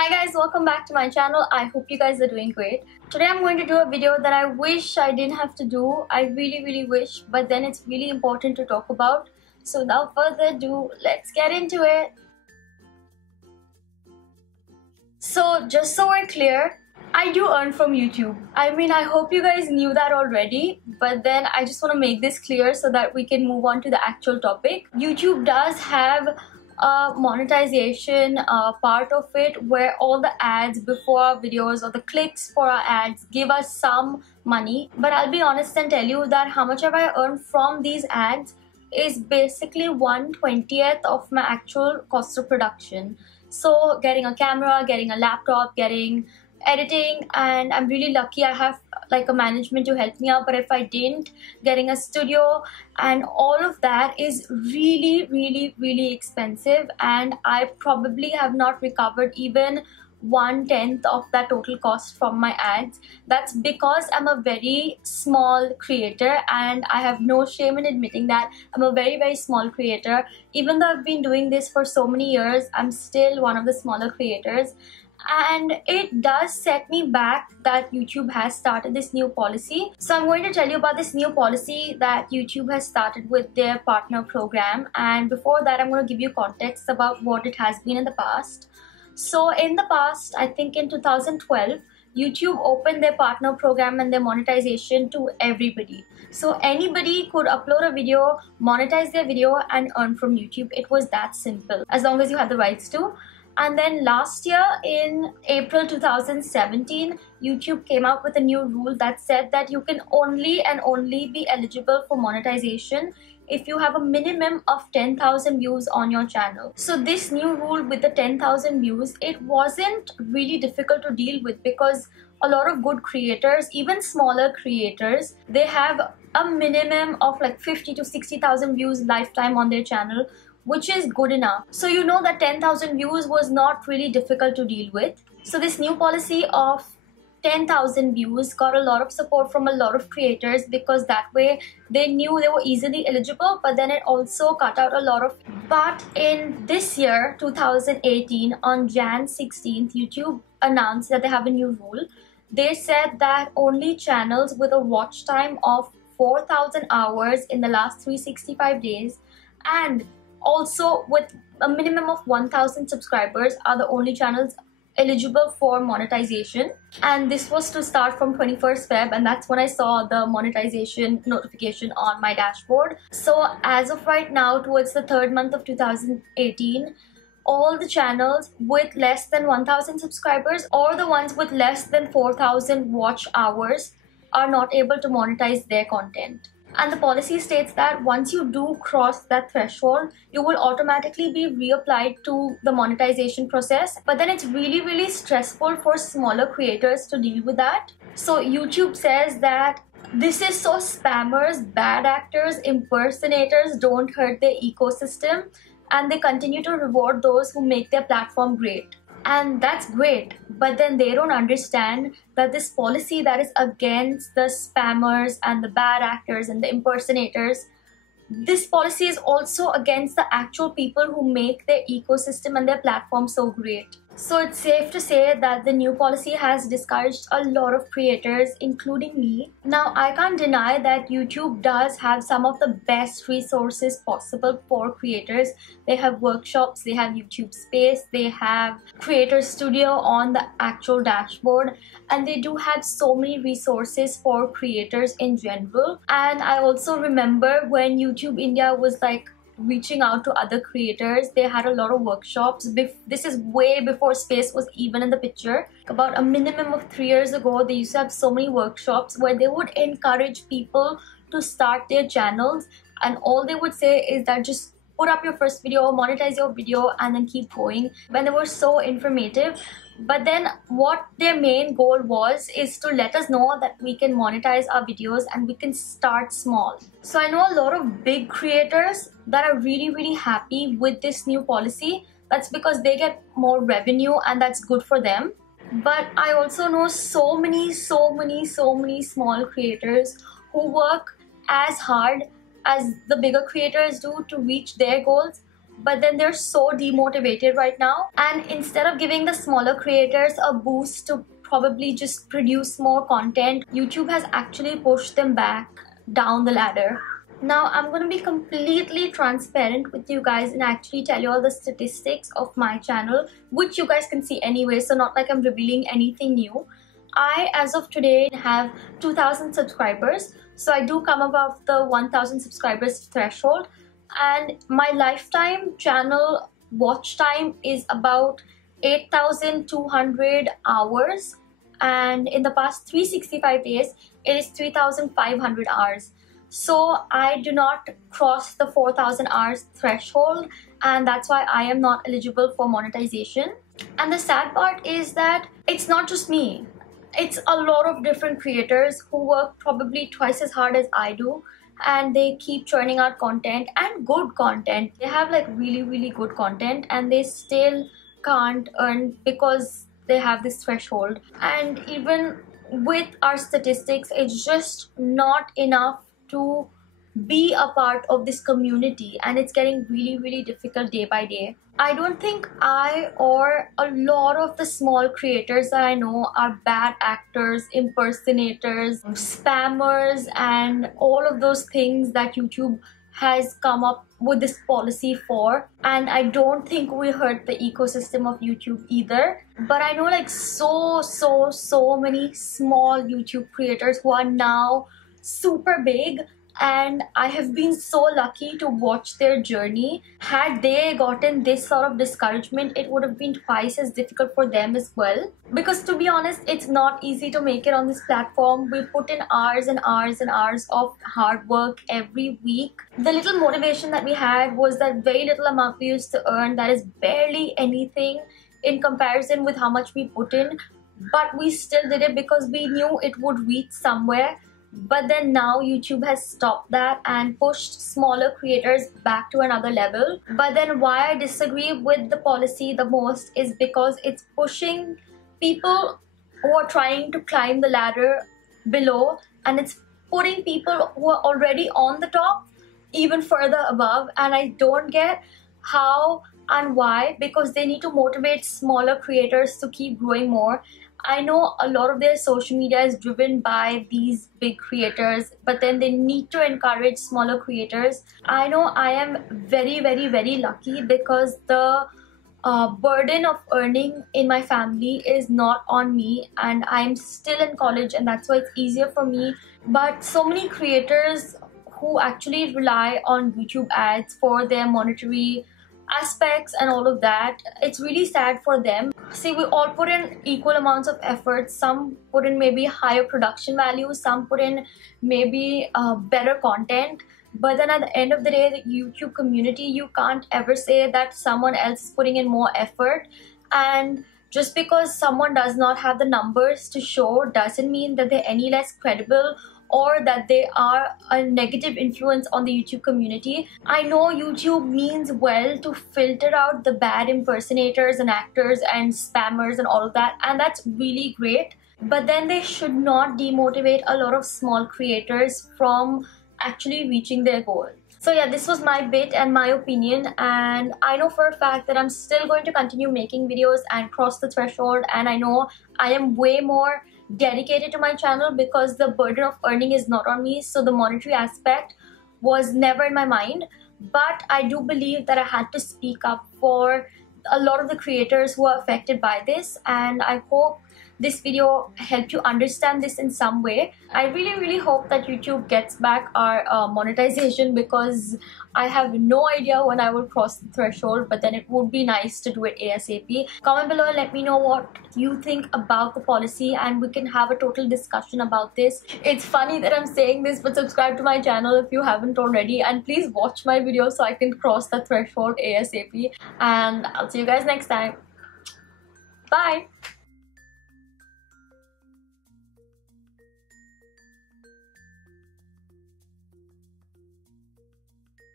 Hi guys, welcome back to my channel. I hope you guys are doing great. Today I'm going to do a video that I wish I didn't have to do. I really wish, but then it's really important to talk about. So without further ado, let's get into it. So just so we're clear, I do earn from YouTube. I mean, I hope you guys knew that already, but then I just want to make this clear so that we can move on to the actual topic. YouTube does have a monetization part of it where all the ads before our videos or the clicks for our ads give us some money. But I'll be honest and tell you that how much have I earned from these ads is basically 1/20th of my actual cost of production. So getting a camera, getting a laptop, getting editing, and I'm really lucky I have like a management to help me out, but if I didn't, getting a studio and all of that is really expensive, and I probably have not recovered even 1/10 of that total cost from my ads. That's because I'm a very small creator, and I have no shame in admitting that I'm a very small creator. Even though I've been doing this for so many years, I'm still one of the smaller creators. And it does set me back that YouTube has started this new policy. So I'm going to tell you about this new policy that YouTube has started with their partner program, and before that I'm going to give you context about what it has been in the past. So in the past, I think in 2012, YouTube opened their partner program and their monetization to everybody. So anybody could upload a video, monetize their video and earn from YouTube. It was that simple, as long as you had the rights to. And then last year in April 2017, YouTube came out with a new rule that said that you can only be eligible for monetization if you have a minimum of 10,000 views on your channel. So this new rule with the 10,000 views, it wasn't really difficult to deal with because a lot of good creators, even smaller creators, they have a minimum of like 50 to 60,000 views lifetime on their channel, which is good enough. So you know that 10,000 views was not really difficult to deal with. So this new policy of 10,000 views got a lot of support from a lot of creators because that way they knew they were easily eligible, but then it also cut out a lot of. But in this year, 2018, on Jan 16th, YouTube announced that they have a new rule. They said that only channels with a watch time of 4,000 hours in the last 365 days and also with a minimum of 1,000 subscribers are the only channels eligible for monetization. And this was to start from 21st Feb, and that's when I saw the monetization notification on my dashboard. So as of right now, towards the third month of 2018, all the channels with less than 1,000 subscribers or the ones with less than 4,000 watch hours are not able to monetize their content. And the policy states that once you do cross that threshold, you will automatically be reapplied to the monetization process. But then it's really stressful for smaller creators to deal with that. So YouTube says that this is so spammers, bad actors, impersonators don't hurt their ecosystem, and they continue to reward those who make their platform great. And that's great, but then they don't understand that this policy that is against the spammers and the bad actors and the impersonators, this policy is also against the actual people who make their ecosystem and their platform so great. So it's safe to say that the new policy has discouraged a lot of creators, including me. Now, I can't deny that YouTube does have some of the best resources possible for creators. They have workshops, they have YouTube Space, they have Creator Studio on the actual dashboard, and they do have so many resources for creators in general. And I also remember when YouTube India was like reaching out to other creators, they had a lot of workshops. This is way before Space was even in the picture. About a minimum of 3 years ago, they used to have so many workshops where they would encourage people to start their channels, and all they would say is that just put up your first video, monetize your video, and then keep going. When they were so informative. But then what their main goal was is to let us know that we can monetize our videos and we can start small. So I know a lot of big creators that are really happy with this new policy. That's because they get more revenue and that's good for them. But I also know so many small creators who work as hard as the bigger creators do to reach their goals, but then they're so demotivated right now. And instead of giving the smaller creators a boost to probably just produce more content, YouTube has actually pushed them back down the ladder. Now I'm going to be completely transparent with you guys and actually tell you all the statistics of my channel, which you guys can see anyway, so not like I'm revealing anything new. I, as of today, have 2,000 subscribers, so I do come above the 1,000 subscribers threshold, and my lifetime channel watch time is about 8,200 hours, and in the past 365 days it is 3,500 hours. So I do not cross the 4,000 hours threshold, and that's why I am not eligible for monetization. And the sad part is that it's not just me. It's a lot of different creators who work probably twice as hard as I do, and they keep churning out content, and good content. They have like really good content, and they still can't earn because they have this threshold. And even with our statistics, it's just not enough to be a part of this community, and it's getting really difficult day by day. I don't think I or a lot of the small creators that I know are bad actors, impersonators, spammers, and all of those things that YouTube has come up with this policy for. And I don't think we hurt the ecosystem of YouTube either. But I know like so many small YouTube creators who are now super big, and I have been so lucky to watch their journey. Had they gotten this sort of discouragement, it would have been twice as difficult for them as well. Because to be honest, it's not easy to make it on this platform. We put in hours and hours and hours of hard work every week. The little motivation that we had was that very little amount we used to earn, that is barely anything in comparison with how much we put in. But we still did it because we knew it would reach somewhere. But then now YouTube has stopped that and pushed smaller creators back to another level. But then why I disagree with the policy the most is because it's pushing people who are trying to climb the ladder below, and it's putting people who are already on the top even further above. And I don't get how and why, because they need to motivate smaller creators to keep growing more. I know a lot of their social media is driven by these big creators, but then they need to encourage smaller creators. I know I am very lucky because the burden of earning in my family is not on me, and I'm still in college, and that's why it's easier for me. But so many creators who actually rely on YouTube ads for their monetary aspects and all of that, it's really sad for them. See, we all put in equal amounts of effort. Some put in maybe higher production value, some put in maybe better content, but then at the end of the day, the YouTube community, you can't ever say that someone else is putting in more effort. And just because someone does not have the numbers to show doesn't mean that they're any less credible or that they are a negative influence on the YouTube community. I know YouTube means well to filter out the bad impersonators and actors and spammers and all of that, and that's really great. But then they should not demotivate a lot of small creators from actually reaching their goal. So yeah, this was my bit and my opinion, and I know for a fact that I'm still going to continue making videos and cross the threshold, and I know I am way more dedicated to my channel because the burden of earning is not on me, so the monetary aspect was never in my mind. But I do believe that I had to speak up for a lot of the creators who are affected by this, and I hope this video helped you understand this in some way. I really hope that YouTube gets back our monetization, because I have no idea when I will cross the threshold, but then it would be nice to do it ASAP. Comment below and let me know what you think about the policy, and we can have a total discussion about this. It's funny that I'm saying this, but subscribe to my channel if you haven't already, and please watch my video so I can cross the threshold ASAP. And I'll see you guys next time. Bye!